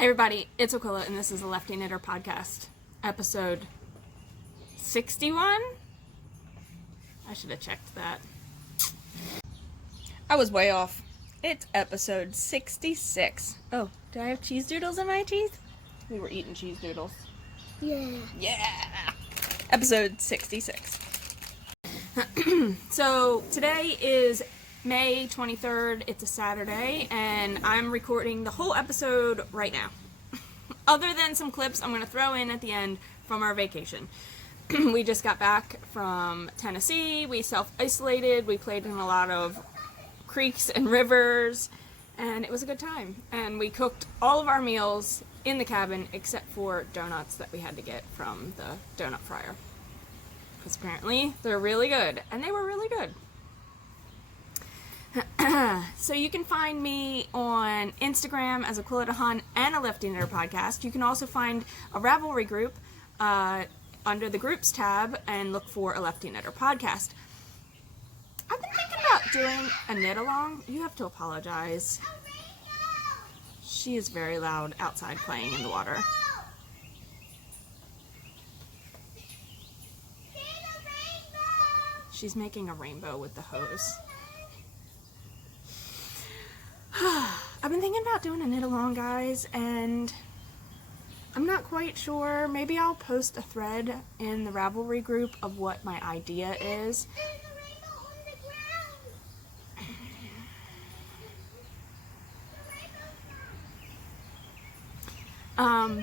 Hey everybody, it's Aquila and this is the Lefty Knitter podcast, episode 61? I should have checked that. I was way off. It's episode 66. Oh, do I have cheese doodles in my teeth? We were eating cheese doodles. Yeah. Yeah! Episode 66. So today is May 23rd, it's a Saturday, and I'm recording the whole episode right now. Other than some clips I'm going to throw in at the end from our vacation. We just got back from Tennessee, we self-isolated, we played in a lot of creeks and rivers, and it was a good time. And we cooked all of our meals in the cabin except for donuts that we had to get from the donut fryer. Because apparently they're really good, and they were really good. So you can find me on Instagram as aquilladahun and a lefty-knitter podcast. You can also find a Ravelry group under the groups tab and look for a lefty-knitter podcast. I've been thinking about doing a knit-along. You have to apologize. She is very loud outside playing in the water. She's making a rainbow with the hose. I've been thinking about doing a knit-along, guys, and I'm not quite sure. Maybe I'll post a thread in the Ravelry group of what my idea is.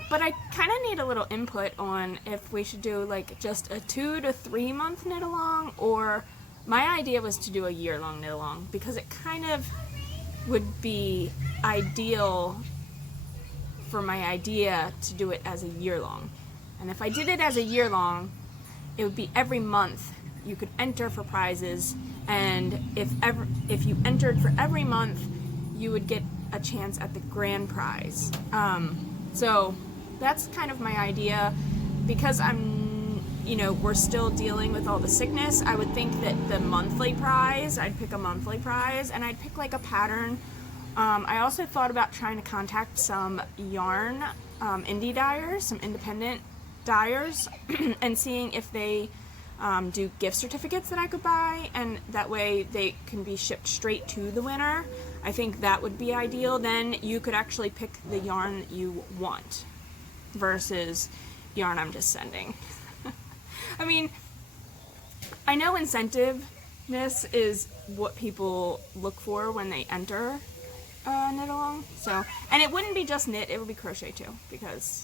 But I kind of need a little input on if we should do like just a 2 to 3 month knit-along, or my idea was to do a year-long knit-along because it kind of would be ideal for my idea to do it as a year-long. And if I did it as a year-long, it would be every month you could enter for prizes, and if you entered for every month, you would get a chance at the grand prize. So that's kind of my idea. Because we're still dealing with all the sickness, I would think that the monthly prize, I'd pick a monthly prize, and I'd pick like a pattern. I also thought about trying to contact some yarn indie dyers, some independent dyers, and seeing if they do gift certificates that I could buy, and that way they can be shipped straight to the winner. I think that would be ideal. Then you could actually pick the yarn that you want versus yarn I'm just sending. I mean, I know incentiveness is what people look for when they enter knit along. So, and it wouldn't be just knit, it would be crochet too, because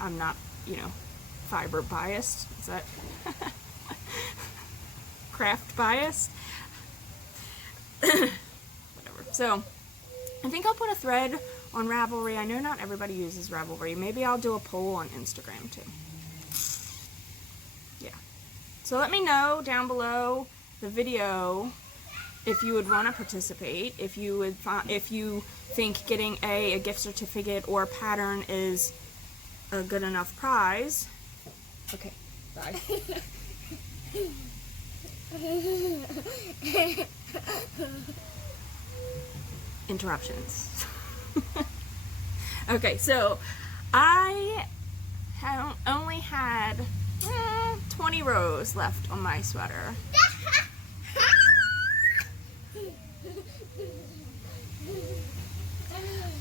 I'm not, fiber biased. Is that craft biased? Whatever. So, I think I'll put a thread on Ravelry. I know not everybody uses Ravelry. Maybe I'll do a poll on Instagram too. Yeah. So let me know down below the video if you would want to participate, if you think getting a gift certificate or a pattern is a good enough prize. Okay, bye. Interruptions. Okay, so I only had 20 rows left on my sweater.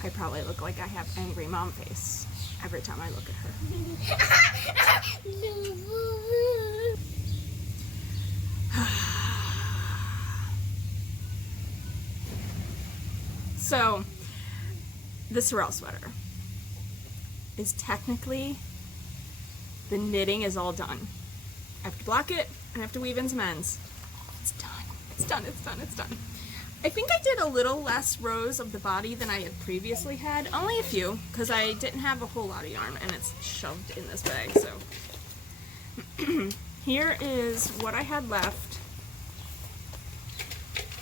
I probably look like I have angry mom face every time I look at her. So, the Sorrel sweater is technically, the knitting is all done. I have to block it, and I have to weave in some ends. It's done. It's done, it's done, it's done. I think I did a little less rows of the body than I had previously had. Only a few, because I didn't have a whole lot of yarn, and it's shoved in this bag, so. Here is what I had left.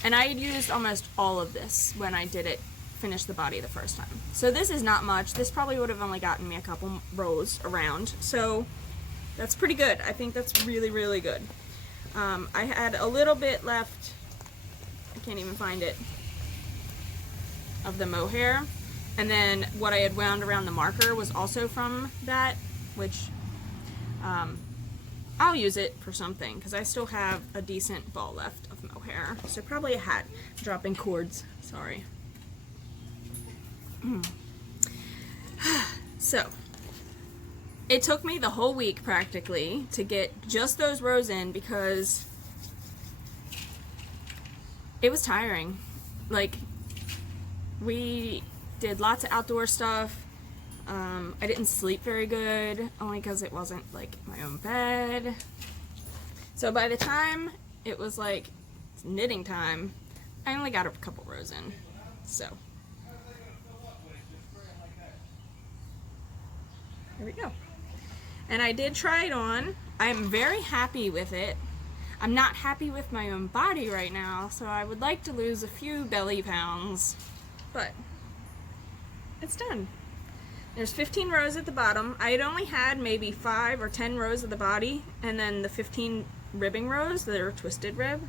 And I had used almost all of this when I finished the body the first time. So this is not much. This probably would have only gotten me a couple rows around. So that's pretty good. I think that's really, really good. I had a little bit left, I can't even find it, of the mohair. And then what I had wound around the marker was also from that, which I'll use it for something because I still have a decent ball left of mohair. So probably a hat. Dropping cords. Sorry. So it took me the whole week practically to get just those rows in because it was tiring. Like, we did lots of outdoor stuff. I didn't sleep very good, only because it wasn't like my own bed. So by the time it was like knitting time, I only got a couple rows in. So there we go. And I did try it on. I'm very happy with it. I'm not happy with my own body right now, so I would like to lose a few belly pounds, but it's done. There's 15 rows at the bottom. I had only had maybe 5 or 10 rows of the body, and then the 15 ribbing rows that are twisted rib.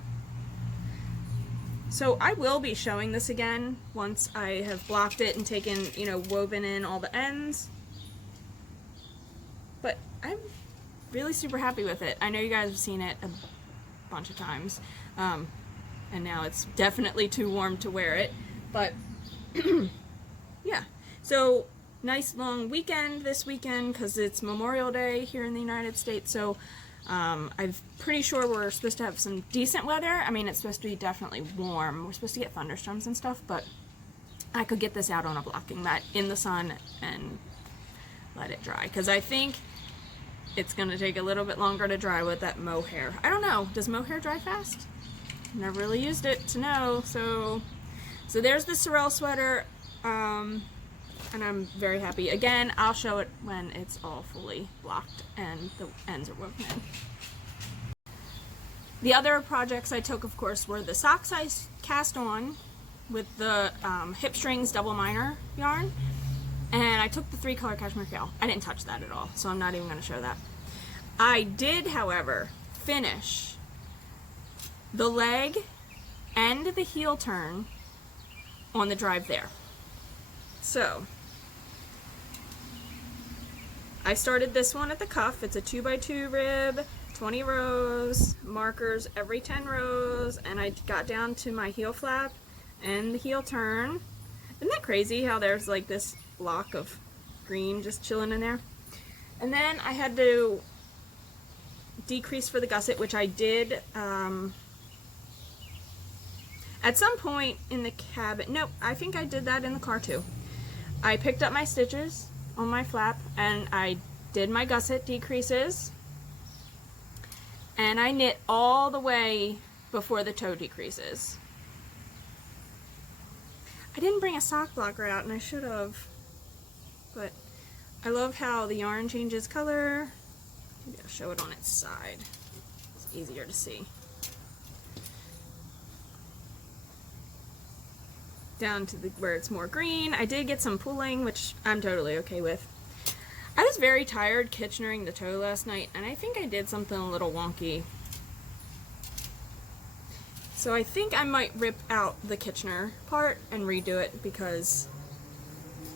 So I will be showing this again once I have blocked it and taken, you know, woven in all the ends. But I'm really super happy with it. I know you guys have seen it a bunch of times, and now it's definitely too warm to wear it, but yeah. So nice long weekend this weekend because it's Memorial Day here in the United States, so I'm pretty sure we're supposed to have some decent weather. I mean, it's supposed to be definitely warm. We're supposed to get thunderstorms and stuff, but I could get this out on a blocking mat in the sun and let it dry, because I think it's going to take a little bit longer to dry with that mohair. I don't know. Does mohair dry fast? Never really used it to know. So there's the Sorrel sweater, and I'm very happy. Again, I'll show it when it's all fully blocked and the ends are woven in. The other projects I took, of course, were the socks I cast on with the Hipstrings double miner yarn. And I took the 3-color cashmere cow. I didn't touch that at all, so I'm not even going to show that. I did, however, finish the leg and the heel turn on the drive there. So I started this one at the cuff. It's a 2x2 rib, 20 rows, markers every 10 rows, and I got down to my heel flap and the heel turn. Isn't that crazy how there's like this block of green just chilling in there? And then I had to decrease for the gusset, which I did at some point in the cabin. Nope, I think I did that in the car too. I picked up my stitches on my flap and I did my gusset decreases, and I knit all the way before the toe decreases. I didn't bring a sock blocker out, and I should have. But I love how the yarn changes color. Maybe I'll show it on its side. It's easier to see. Down to where it's more green. I did get some pooling, which I'm totally okay with. I was very tired Kitchenering the toe last night, and I think I did something a little wonky. So I think I might rip out the Kitchener part and redo it because,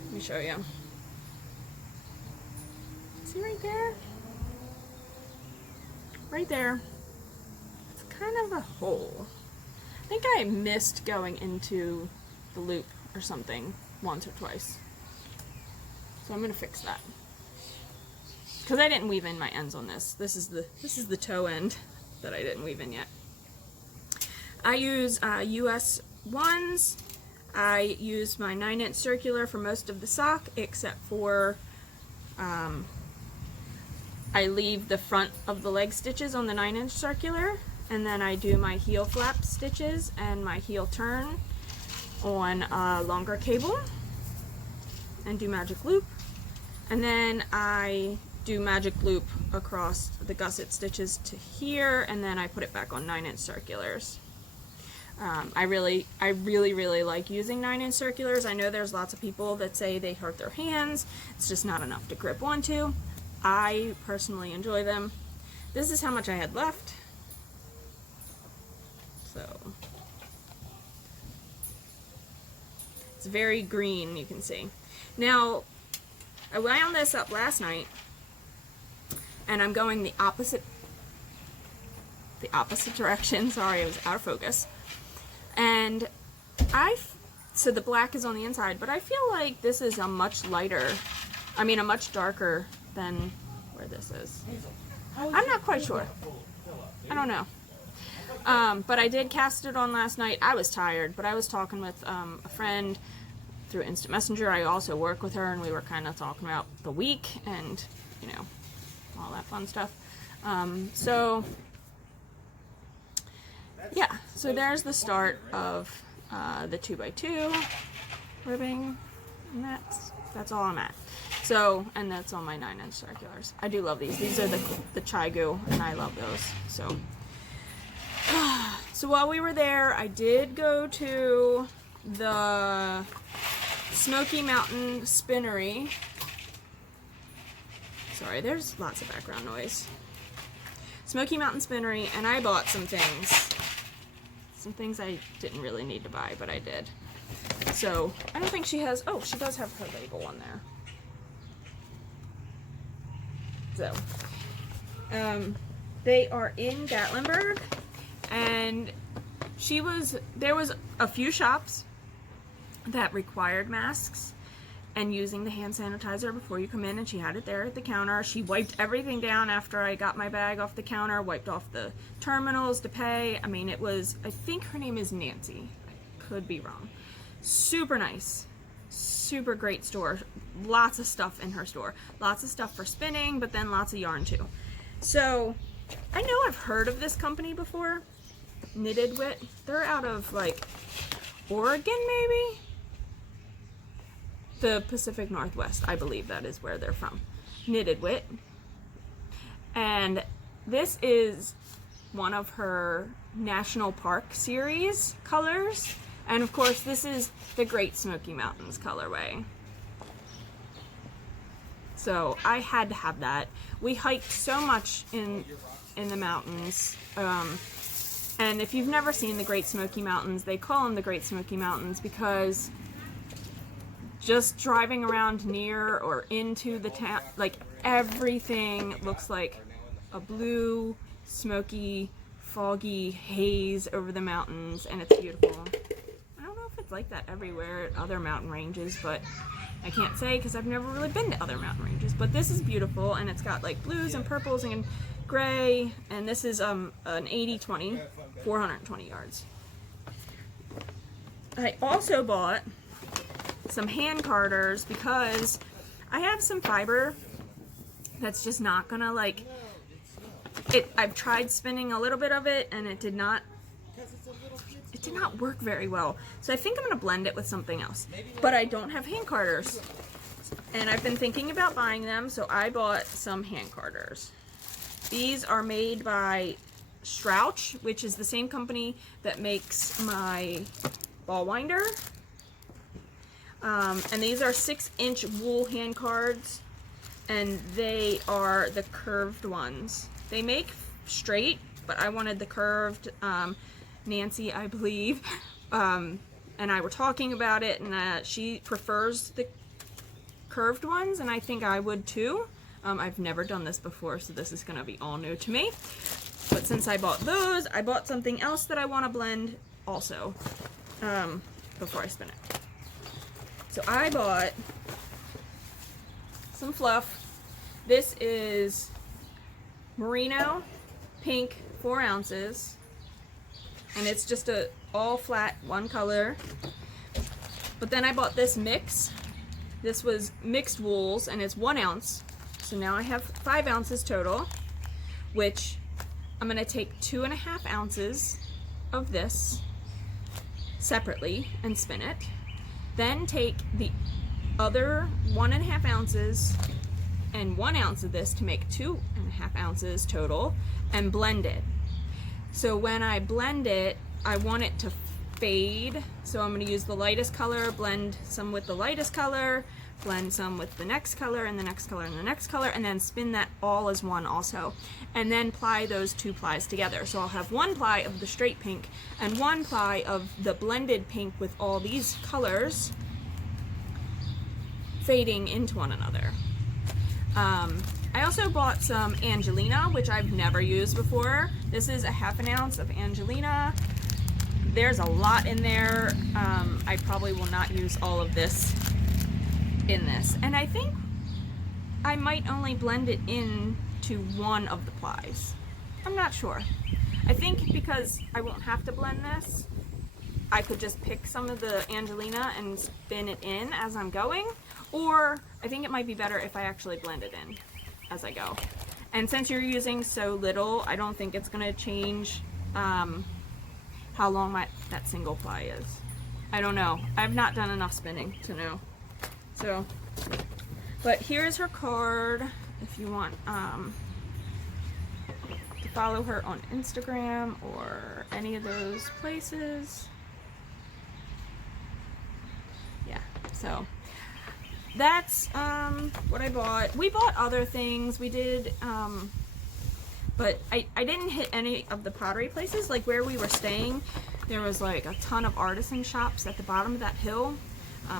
let me show you. See right there? Right there. It's kind of a hole. I think I missed going into the loop or something once or twice. So I'm gonna fix that. Because I didn't weave in my ends on this. This is the toe end that I didn't weave in yet. I use US 1s. I use my 9-inch circular for most of the sock, except for I leave the front of the leg stitches on the 9-inch circular, and then I do my heel flap stitches and my heel turn on a longer cable and do magic loop, and then I do magic loop across the gusset stitches to here, and then I put it back on 9-inch circulars. I really like using 9-inch circulars. I know there's lots of people that say they hurt their hands. It's just not enough to grip onto. I personally enjoy them. This is how much I had left. It's very green, you can see. Now, I wound this up last night, and I'm going the opposite direction. Sorry, I was out of focus. And so the black is on the inside, but I feel like this is a much lighter, a much darker than where this is. I'm not quite sure. I don't know. But I did cast it on last night. I was tired, but I was talking with a friend through Instant Messenger. I also work with her, and we were kind of talking about the week and, you know, all that fun stuff. So, yeah, so there's the start of the 2x2 ribbing, and that's all I'm at. So, and that's all my 9-inch circulars. I do love these. These are the Chai-Gu, and I love those. So while we were there, I did go to the Smoky Mountain Spinnery. Sorry, there's lots of background noise. Smoky Mountain Spinnery, and I bought some things. Some things I didn't really need to buy, but I did. So, I don't think she has, oh, she does have her label on there. So, they are in Gatlinburg, and there was a few shops that required masks and using the hand sanitizer before you come in, and she had it there at the counter. She wiped everything down after I got my bag off the counter, wiped off the terminals to pay. I mean, it was, I think her name is Nancy. I could be wrong. Super nice. Super great store. Lots of stuff in her store. Lots of stuff for spinning, but then lots of yarn too. So, I know I've heard of this company before. Knitted Wit. They're out of, like, Oregon, maybe? The Pacific Northwest, I believe that is where they're from. Knitted Wit. And this is one of her National Park series colors. And of course, this is the Great Smoky Mountains colorway. So I had to have that. We hiked so much in the mountains. And if you've never seen the Great Smoky Mountains, they call them the Great Smoky Mountains because just driving around near or into the town, like everything looks like a blue, smoky, foggy haze over the mountains, and it's beautiful. I don't know if it's like that everywhere at other mountain ranges, but I can't say because I've never really been to other mountain ranges. But this is beautiful, and it's got like blues and purples and gray, and this is an 80-20, 420 yards. I also bought some hand carders because I have some fiber that's just not gonna like it. I've tried spinning a little bit of it and it did not work very well. So I think I'm gonna blend it with something else. But I don't have hand carders, and I've been thinking about buying them, so I bought some hand carders. These are made by Strouch, which is the same company that makes my ball winder. And these are 6-inch wool hand cards, and they are the curved ones. They make straight, but I wanted the curved. Nancy, I believe, and I were talking about it, and she prefers the curved ones, and I think I would too. I've never done this before, so this is going to be all new to me. But since I bought those, I bought something else that I want to blend also before I spin it. So I bought some fluff. This is merino pink, 4 ounces, and it's just a all flat one color. But then I bought this mix. This was mixed wools, and it's 1 ounce. So now I have 5 ounces total, which I'm gonna take 2.5 ounces of this separately and spin it. Then take the other 1.5 ounces and 1 ounce of this to make 2.5 ounces total and blend it. So when I blend it, I want it to fade. So I'm going to use the lightest color, blend some with the lightest color, blend some with the next color and the next color and the next color, and then spin that all as one also. And then ply those 2 plies together. So I'll have 1 ply of the straight pink and 1 ply of the blended pink with all these colors, fading into one another. I also bought some Angelina, which I've never used before. This is a half an ounce of Angelina. There's a lot in there. I probably will not use all of this in this. And I think I might only blend it into one of the plies. I'm not sure. I think because I won't have to blend this, I could just pick some of the Angelina and spin it in as I'm going. Or I think it might be better if I actually blend it in as I go. And since you're using so little, I don't think it's going to change how long that single ply is. I don't know. I've not done enough spinning to know. So, but here's her card if you want to follow her on Instagram or any of those places. Yeah, so that's what I bought. We bought other things. We did, but I didn't hit any of the pottery places. Like where we were staying, there was like a ton of artisan shops at the bottom of that hill.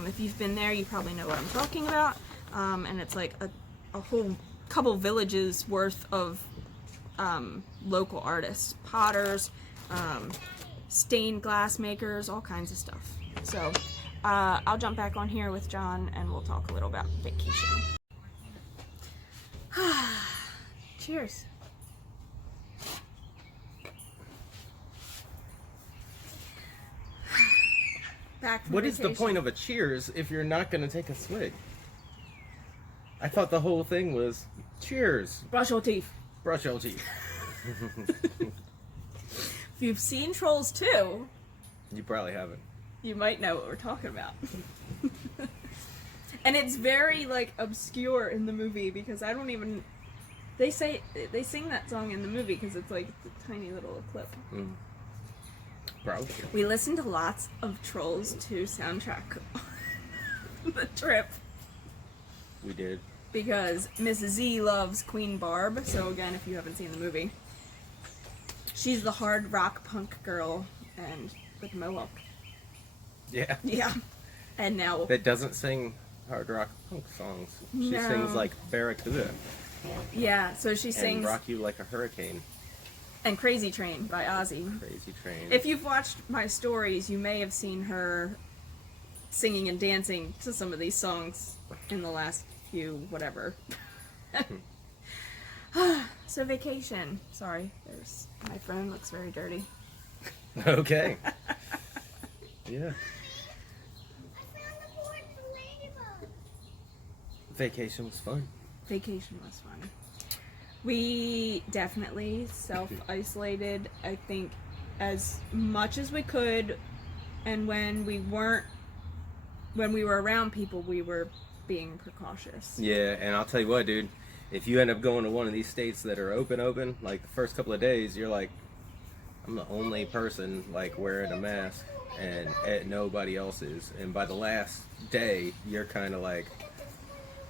If you've been there, you probably know what I'm talking about. And it's like a whole couple villages worth of local artists, potters, stained glass makers, all kinds of stuff. So I'll jump back on here with John and we'll talk a little about vacation. Cheers. Back from What vacation. is the point of a cheers if you're not going to take a swig? I thought the whole thing was cheers. Brush your teeth. Brush your teeth. If you've seen Trolls 2, You probably haven't. you might know what we're talking about. And it's very like obscure in the movie because I don't even. They sing that song in the movie because it's like a tiny little clip. Mm. Probably. We listened to lots of Trolls 2 soundtrack on the trip We did. because Mrs. Z loves Queen Barb. So again, if you haven't seen the movie, she's the hard rock punk girl and with mohawk. Yeah. Yeah, and now That doesn't sing hard rock punk songs. She No. sings like Barracuda yeah, so she and sings Rock You Like a Hurricane. and Crazy Train by Ozzy. Crazy Train. If you've watched my stories, you may have seen her singing and dancing to some of these songs in the last few whatever. So vacation. Sorry, there's my phone looks very dirty. Okay. Yeah. Vacation was fun. Vacation was fun. We definitely self-isolated, I think, as much as we could, and when we were around people, we were being precautious. Yeah, and I'll tell you what, dude. If you end up going to one of these states that are open, like the first couple of days, you're like, I'm the only person like wearing a mask, and nobody else is. And by the last day, you're kind of like,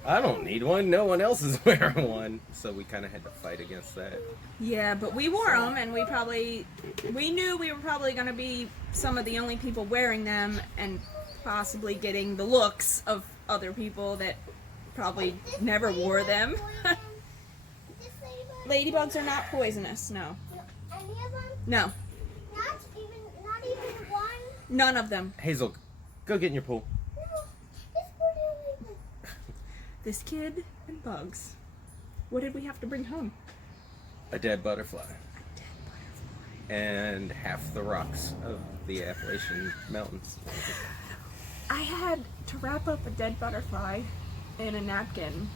I don't need one. No one else is wearing one. So we kind of had to fight against that. Yeah, but we wore them, and we knew we were probably going to be some of the only people wearing them, and possibly getting the looks of other people that probably never wore them. Ladybugs are not poisonous, no. Any of them? No, Not even one? none of them. Hazel, go get in your pool. No, this one This kid and bugs. What did we have to bring home? A dead butterfly. And half the rocks of the Appalachian Mountains. I had to wrap up a dead butterfly in a napkin.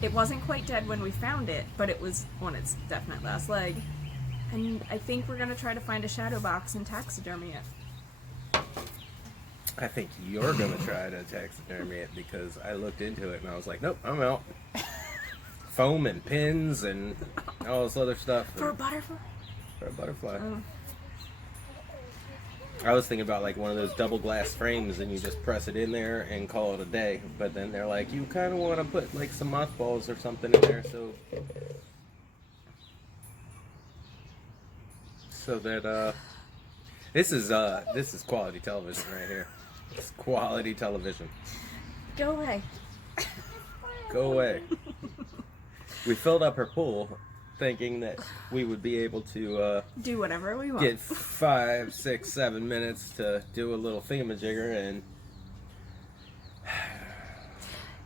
It wasn't quite dead when we found it, but it was on its definite last leg. And I think we're going to try to find a shadow box and taxidermy it. I think you're going to try to taxidermy it because I looked into it and I was like, nope, I'm out. Foam and pins and all this other stuff. For a butterfly? For a butterfly. Oh. I was thinking about like one of those double glass frames and you just press it in there and call it a day. But then they're like, you kind of want to put like some mothballs or something in there so that this is quality television right here. It's quality television. Go away. Go away. We filled up her pool thinking that we would be able to Do whatever we want. get 5, 6, 7 minutes to do a little thingamajigger, and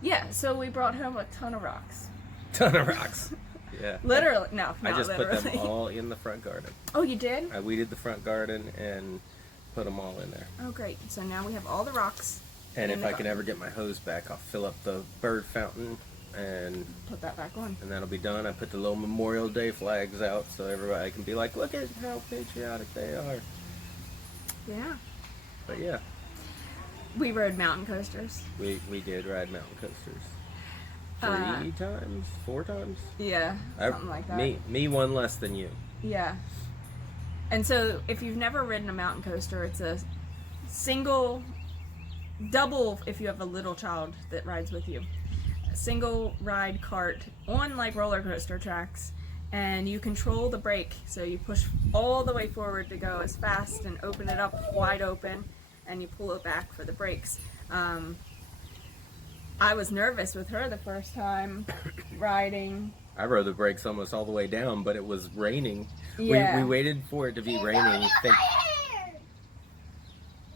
Yeah, so we brought home a ton of rocks. ton of rocks. Yeah. Literally, no, I not just literally. put them all in the front garden. Oh, you did? I weeded the front garden and put them all in there. Oh, great. So now we have all the rocks. And in if the I can garden. ever get my hose back, I'll fill up the bird fountain, and Put that back on. that'll be done. I put the little Memorial Day flags out so everybody can be like, look at how patriotic they are. Yeah. But yeah, We rode mountain coasters. we did ride mountain coasters. 3 times? 4 times? Yeah, something like that. Me one less than you. Yeah. And so if you've never ridden a mountain coaster, it's a single, double if you have a little child that rides with you. A single ride cart on like roller coaster tracks, and you control the brake. So you push all the way forward to go as fast and open it up wide open, and you pull it back for the brakes. I was nervous with her the first time riding. I rode the brakes almost all the way down, but it was raining. Yeah. We waited for it to be raining.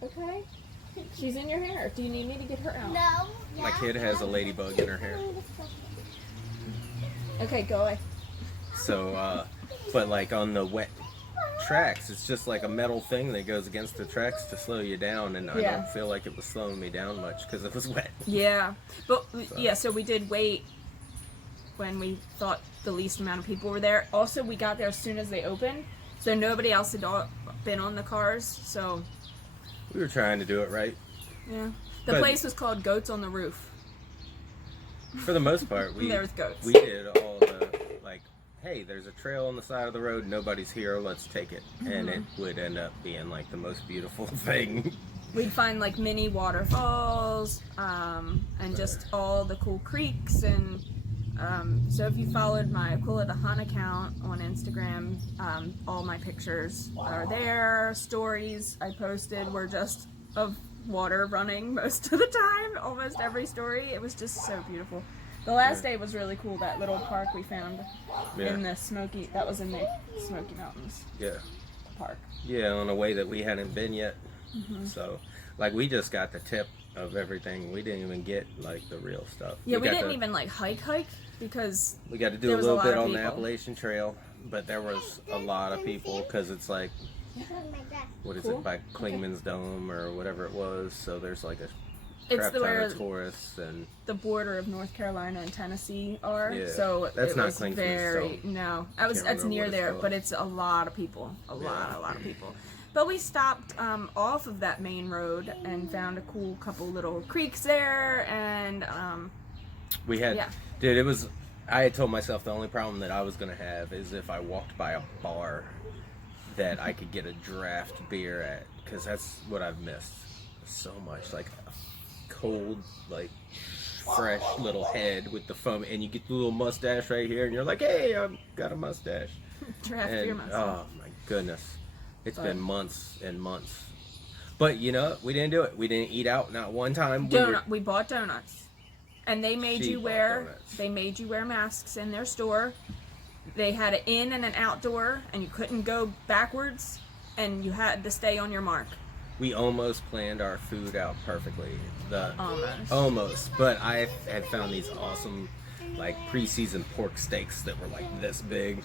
Okay. She's in your hair. Do you need me to get her out? No. My kid has a ladybug in her hair. Okay, go away. So, but like on the wet tracks, it's just like a metal thing that goes against the tracks to slow you down, and I Yeah. don't feel like it was slowing me down much because it was wet. Yeah. But, yeah, so we did wait when we thought the least amount of people were there. Also, we got there as soon as they opened, so nobody else had been on the cars, so, We were trying to do it right. yeah. The But- place was called Goats on the Roof. For the most part, There was goats. we did all the, like, hey, there's a trail on the side of the road, nobody's here, let's take it. And it would end up being like the most beautiful thing. We'd find like mini waterfalls, and just all the cool creeks, and so if you followed my aquilladahun account on Instagram, all my pictures are there. Stories I posted were just of water running most of the time, almost every story. It was just so beautiful. The last day was really cool. That little park we found in the Smoky, that was in the Smoky Mountains Yeah. park. Yeah, on a way that we hadn't been yet. So, like, we just got the tip of everything. We didn't even get, like, the real stuff. Yeah, we got didn't to- even like hike because We got to do there a was a little lot bit of on the people. Appalachian Trail, but there was a lot of people because it's like, what is Cool. it, by Klingman's Dome or whatever it was. So there's like a it's crap the ton where of tourists, and the border of North Carolina and Tennessee are. Yeah, So that's it not was Klingman's very Dome. no. Can't It's remember near what it's there, called. but it's a lot of people. A lot of people. But we stopped off of that main road and found a cool couple little creeks there, and we had, yeah. dude, it was. I had told myself the only problem that I was gonna have is if I walked by a bar that I could get a draft beer at, because that's what I've missed so much. Like a cold, like fresh little head with the foam, and you get the little mustache right here, and you're like, hey, I've got a mustache. draft beer And myself. oh my goodness, it's But- been months and months. But you know, we didn't do it. We didn't eat out not one time. We bought donuts, and they made She you bought wear. donuts. They made you wear masks in their store. They had an in and an outdoor, and you couldn't go backwards, and you had to stay on your mark. We almost planned our food out perfectly. Almost. But I had found these awesome, like, pre-seasoned pork steaks that were like this big,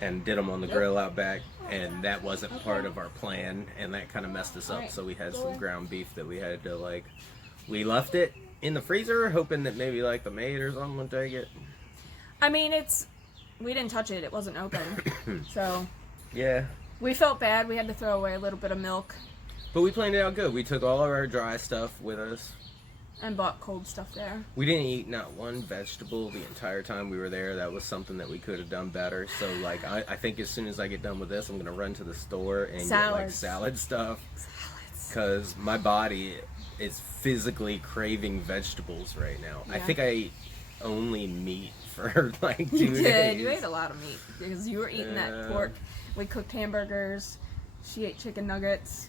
and did them on the grill out back, and that wasn't part of our plan, and that kind of messed us up. Right. So we had some ground beef that we had to, like, we left it in the freezer, hoping that maybe like the maid or something would take it. I mean, we didn't touch it. It wasn't open, so Yeah. we felt bad. We had to throw away a little bit of milk But we planned it out good. We took all of our dry stuff with us. and bought cold stuff there. We didn't eat not one vegetable the entire time we were there. That was something that we could have done better. So, like, I think as soon as I get done with this, I'm going to run to the store and get, like, Salads. salad stuff. Because my body is physically craving vegetables right now. I Yeah. think I ate only meat for, like, 2 You days. did. You ate a lot of meat because you were eating that Yeah. pork. We cooked hamburgers. She ate chicken nuggets.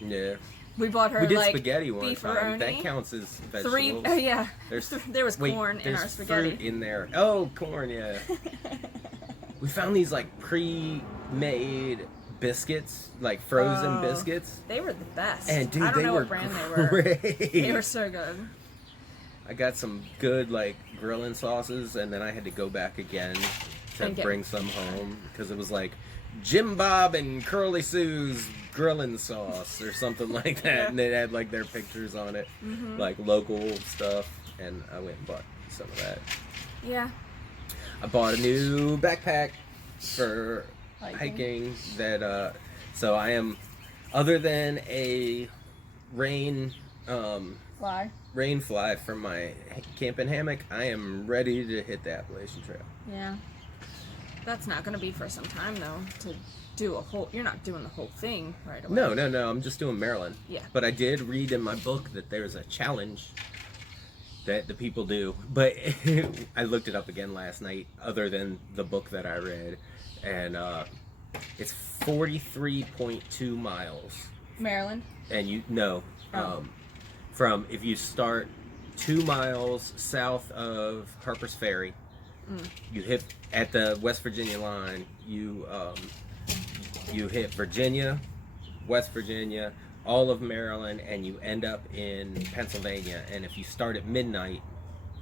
Yeah. We bought her We did like spaghetti one time. beefaroni. That counts as vegetables. 3, yeah. There was wait, corn in there's our spaghetti. fruit in there. Oh, corn, yeah. We found these like pre-made biscuits, like frozen biscuits. They were the best. And dude, I don't they know were what brand they were. great. They were so good. I got some good like grilling sauces, and then I had to go back again to bring some home because it was like Jim Bob and Curly Sue's grilling sauce or something like that, Yeah. and it had like their pictures on it, like local stuff, and I went and bought some of that. Yeah. I bought a new backpack for hiking that so I am, other than a rain fly from my camping hammock, I am ready to hit the Appalachian Trail. Yeah. That's not going to be for some time though to do a whole, you're not doing the whole thing right away. No, I'm just doing Maryland. Yeah. But I did read in my book that there's a challenge that the people do, but I looked it up again last night, other than the book that I read, and it's 43.2 miles. Maryland? And Oh. from, if you start 2 miles south of Harper's Ferry, you hit at the West Virginia line, you hit Virginia, West Virginia, all of Maryland, and you end up in Pennsylvania. And if you start at midnight,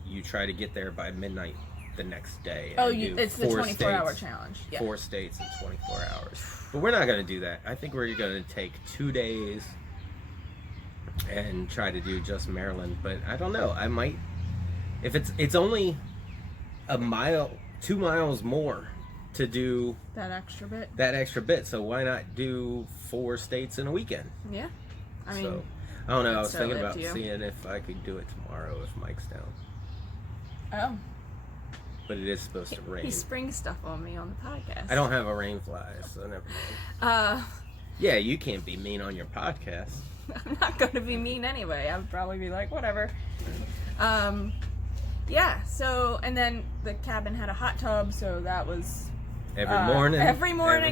you try to get there by midnight the next day. Oh, do it's the 4 24-hour states, challenge. Yeah. 4 states in 24 hours. But we're not going to do that. I think we're going to take 2 days and try to do just Maryland. But I don't know. I might, if it's only a mile, 2 miles more to do That extra bit. so why not do 4 states in a weekend? Yeah. I mean, So I don't know, I was so thinking up about to you. seeing if I could do it tomorrow if Mike's down, oh, but it is supposed to rain. he springs stuff on me on the podcast. I don't have a rain fly, so never mind. Uh, Yeah, you can't be mean on your podcast. I'm not going to be mean anyway. I would probably be like, whatever. Yeah, so, and then the cabin had a hot tub, so that was Every morning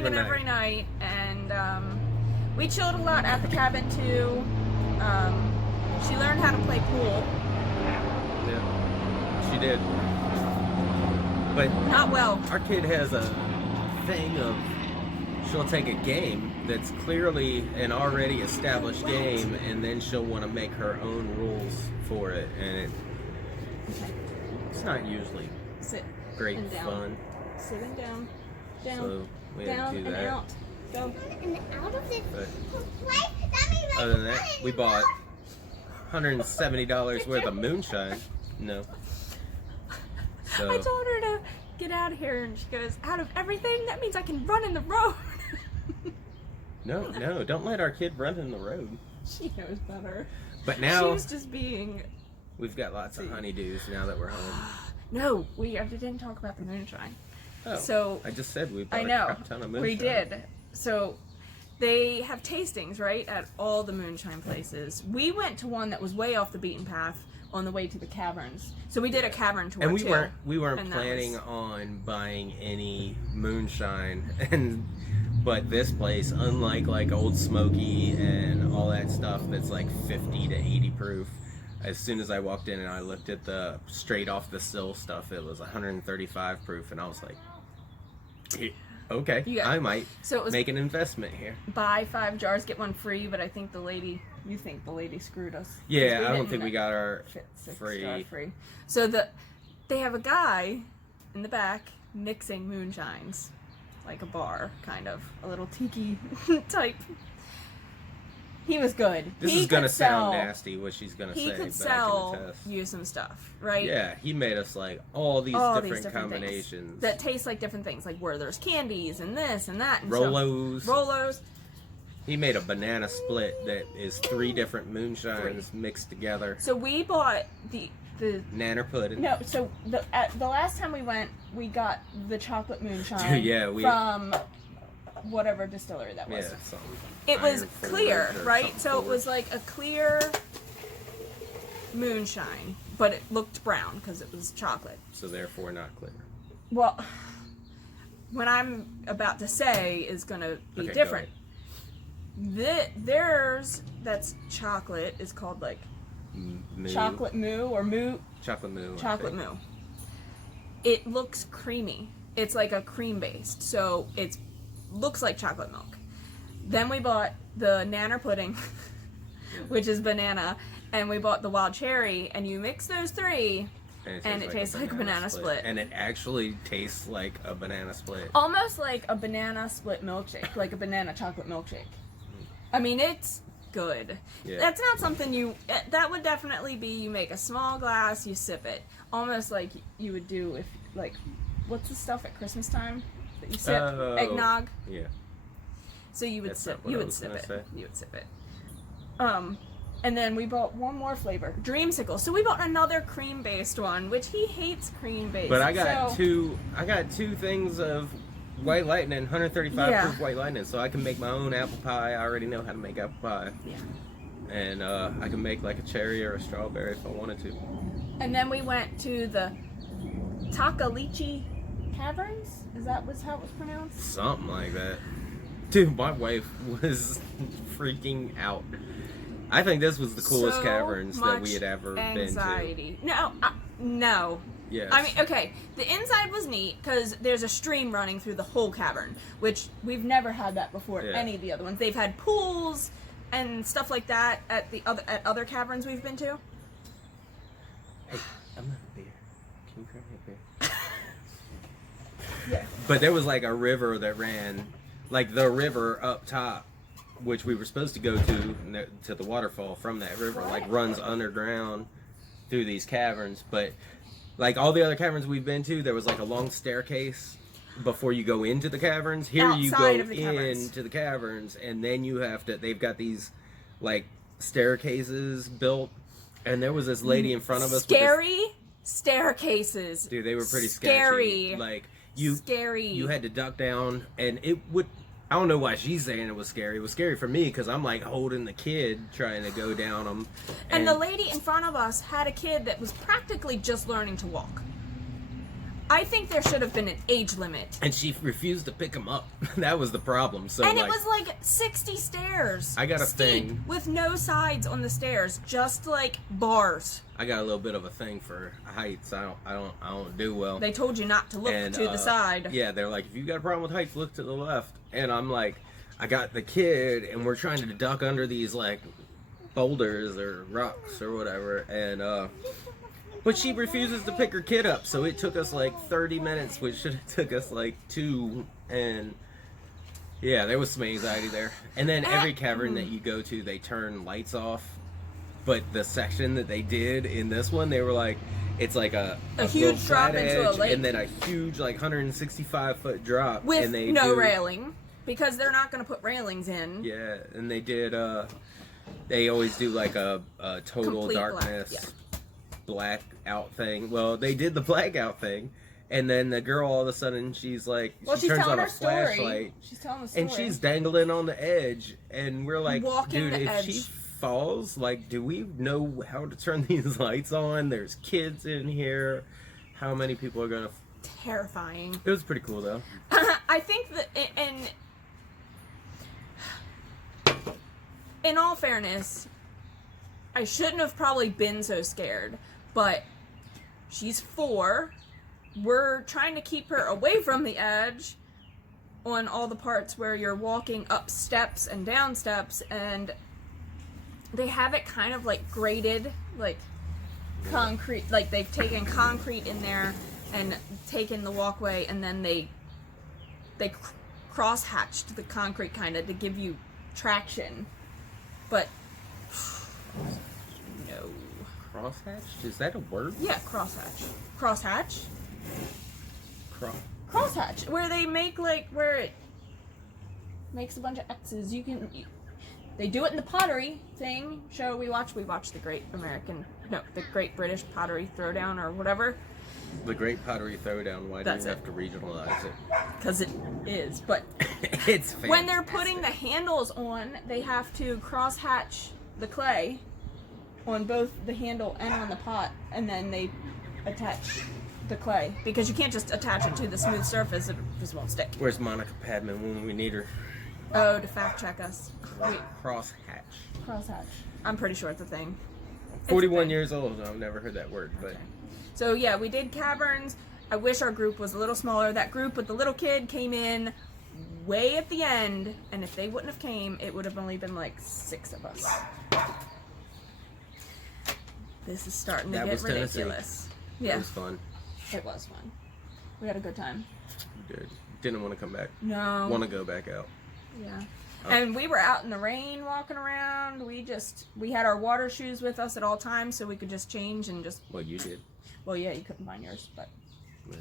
and every night. And we chilled a lot at the cabin too. She learned how to play pool. Yeah, she did. But Not well. our kid has a thing of, she'll take a game that's clearly an already established game, and then she'll want to make her own rules for it, and it's not usually Sit great and down. fun. Sitting down. Down. So we had down to do and that. out. Go. And out of this But place, that means I other can than that, run in we the bought road. $170 worth of moonshine. No. So I told her to get out of here, and she goes, out of everything? That means I can run in the road. no, don't let our kid run in the road. She knows better. But She now was just being... we've got lots of honeydews now that we're home. No, we didn't talk about the moonshine. Oh, So, I just said we bought I know, a crap ton of moonshine. we did. So, they have tastings, right, at all the moonshine places. We went to one that was way off the beaten path on the way to the caverns. So we did a cavern tour And we too. weren't And that planning was- on buying any moonshine, but this place, unlike like Old Smoky and all that stuff that's like 50 to 80 proof, as soon as I walked in and I looked at the straight off the sill stuff, it was 135 proof, and I was like, okay, Yeah. I might So it was make an investment here. buy 5 jars, get one free, but I think the lady screwed us. 'Cause Yeah, I don't didn't think we got our fit 6 free. jar free. So they have a guy in the back mixing moonshines, like a bar, kind of, a little tiki type. He was good. This He is gonna could sell- sound nasty, what she's gonna He say, could but sell I can attest. you some stuff, right? Yeah, he made us like all these All different things combinations. that taste like different things, like where there's candies and this and that. And Rolos. So, Rolos. He made a banana split that is 3 different moonshines mixed together. So we bought the Nanner pudding. no. So the last time we went, we got the chocolate moonshine. Dude, yeah, from whatever distillery that was. Yeah, something. It was Iron Forge clear, or right? something So it Forge. was like a clear moonshine, but it looked brown because it was chocolate. So therefore not clear. Well, what I'm about to say is going to be Okay, go different. Theirs that's chocolate is called like Moo. chocolate moo or moo. Chocolate moo. Chocolate moo. It looks creamy. It's like a cream based, so it looks like chocolate milk. Then we bought the nanner pudding, which is banana, and we bought the wild cherry, and you mix those three, and it tastes like a banana split. And it actually tastes like a banana split. Almost like a banana split milkshake, like a banana chocolate milkshake. I mean, it's good. Yeah. That's not something that would definitely be, you make a small glass, you sip it. Almost like you would do if, like, what's the stuff at Christmas time that you sip? Eggnog. Yeah. So you would That's sip, not what you I would was sip gonna it. say. You would sip it. And then we bought one more flavor, dreamsicle. So we bought another cream-based one, which he hates cream-based. But I got two things of White Lightning, 135 proof White Lightning, so I can make my own apple pie. I already know how to make apple pie. Yeah. And I can make like a cherry or a strawberry if I wanted to. And then we went to the Takalichi Caverns. Is that how it was pronounced? Something like that. Dude, my wife was freaking out. I think this was the coolest caverns that we had ever anxiety. been to. No. Yes. I mean, okay, the inside was neat because there's a stream running through the whole cavern, which we've never had that before at any of the other ones. They've had pools and stuff like that at other caverns we've been to. Hey, I'm not a beer. Can you grab me a beer? Yeah. But there was like a river that ran, like the river up top, which we were supposed to go to the waterfall from that river, like runs underground through these caverns. But like all the other caverns we've been to, there was like a long staircase before you go into the caverns. Here you go into the caverns, and then you have to, they've got these like staircases built, and there was this lady in front of us. Scary staircases. Dude, they were pretty scary. Sketchy. Like Scary. You had to duck down, and it would. I don't know why she's saying it was scary. It was scary for me because I'm like holding the kid trying to go down them. And the lady in front of us had a kid that was practically just learning to walk. I think there should have been an age limit. And she refused to pick him up. That was the problem. So and it was like 60 stairs. I got a steep, thing with no sides on the stairs, just like bars. I got a little bit of a thing for heights. I don't do well. They told you not to look to the side. Yeah, they're like, if you got a problem with heights, look to the left. And I'm like, I got the kid, and we're trying to duck under these like boulders or rocks or whatever, and but she refuses to pick her kid up. So it took us like 30 minutes, which should have took us like 2. And yeah, there was some anxiety there. And then every cavern that you go to, they turn lights off. But the section that they did in this one, they were like, it's like a huge drop into a lake, and then a huge like 165-foot drop with and they no railing because they're not going to put railings in. Yeah, and they did. They always do like a total Complete darkness blackout thing. Well, they did the blackout thing, and then the girl all of a sudden she's like, she turns on a flashlight. She's telling the story, and she's dangling on the edge, and we're like, walking dude, the if edge. she falls, like, do we know how to turn these lights on? There's kids in here. How many people are gonna? Terrifying. It was pretty cool though. I think that, and in all fairness, I shouldn't have probably been so scared, but she's 4. We're trying to keep her away from the edge on all the parts where you're walking up steps and down steps, and they have it kind of like graded, like concrete, like they've taken concrete in there and taken the walkway, and then they cross-hatched the concrete kind of to give you traction. But no. Crosshatched? Is that a word? Yeah, crosshatch. Crosshatch? Crosshatch. Where they make like, where it makes a bunch of X's. They do it in the pottery thing show we watch. We watch the Great British Pottery Throwdown or whatever. The Great Pottery Throwdown. Why do you have to regionalize it? Because it is, but it's fantastic. When they're putting the handles on, they have to cross-hatch the clay on both the handle and on the pot, and then they attach the clay. Because you can't just attach it to the smooth surface, it just won't stick. Where's Monica Padman when we need her? Oh, to fact check us. Wait, Crosshatch. crosshatch. I'm pretty sure it's a thing. 41 years old. I've never heard that word, but Okay. So yeah, we did caverns. I wish our group was a little smaller. That group with the little kid came in way at the end, and if they wouldn't have came, it would have only been like 6 of us. This is starting to That get was Tennessee. ridiculous. it Yeah, was fun. it was fun. We had a good time. Good. Didn't want to come back. No. Want to go back out. Yeah. Oh. And we were out in the rain walking around. We had our water shoes with us at all times so we could just change and just, Well, you did. well, yeah, you couldn't find yours, but Yeah.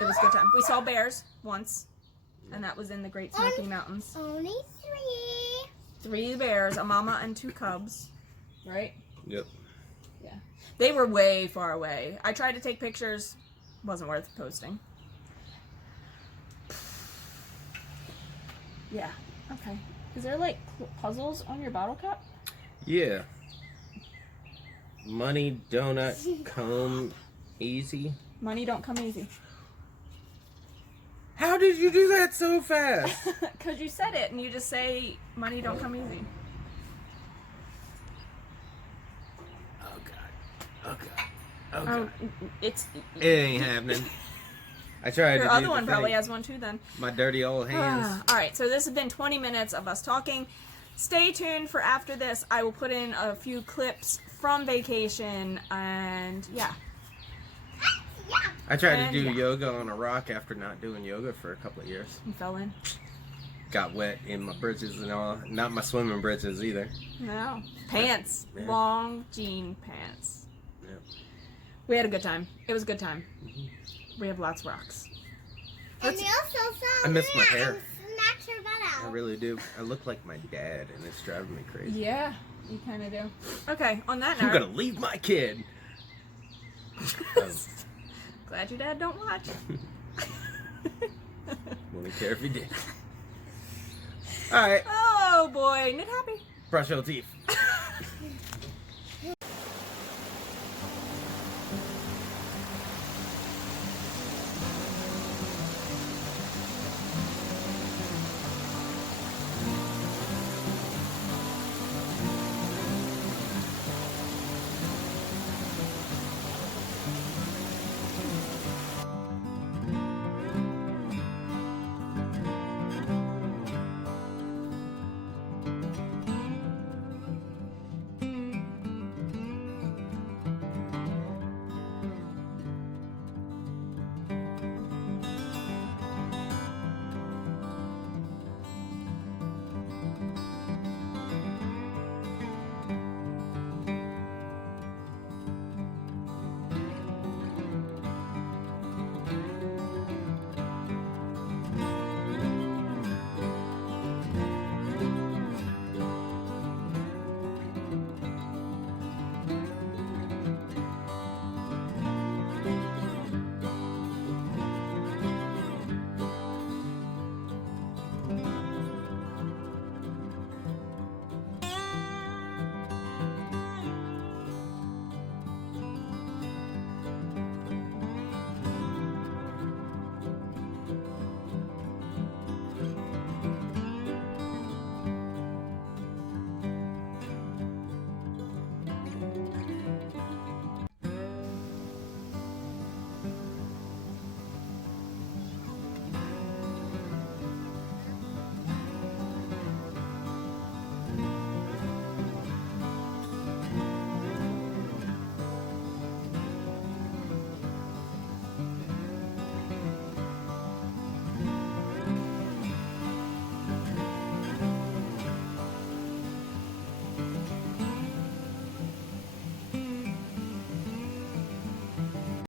it was a good time. We saw bears once, and that was in the Great Smoky Mountains. Only 3. 3 bears, a mama and 2 cubs, right? Yep. Yeah. They were way far away. I tried to take pictures. Wasn't worth posting. Yeah. Okay. Is there like puzzles on your bottle cap? Yeah. Money, donut, comb, easy. Money don't come easy. How did you do that so fast? Because you said it and you just say money don't come easy. Oh god. Oh god. Oh god. It's It ain't happening. I tried your to other do one the probably thing. has one too then. My dirty old hands. All right, so this has been 20 minutes of us talking. Stay tuned for after this. I will put in a few clips from vacation and yeah. I tried to And do yeah. yoga on a rock after not doing yoga for a couple of years. You fell in. Got wet in my britches and all. Not my swimming britches either. No. Pants. Yeah. Long jean pants. Yep. We had a good time. It was a good time. We have lots of rocks. And you also saw I miss my me hair. and smacked her butt I out. really do. I look like my dad and it's driving me crazy. Yeah, you kind of do. Okay, on that I'm note, gonna leave my kid. Um, glad your dad don't watch. wouldn't care if he did. Alright, Oh boy, knit happy. brush your teeth.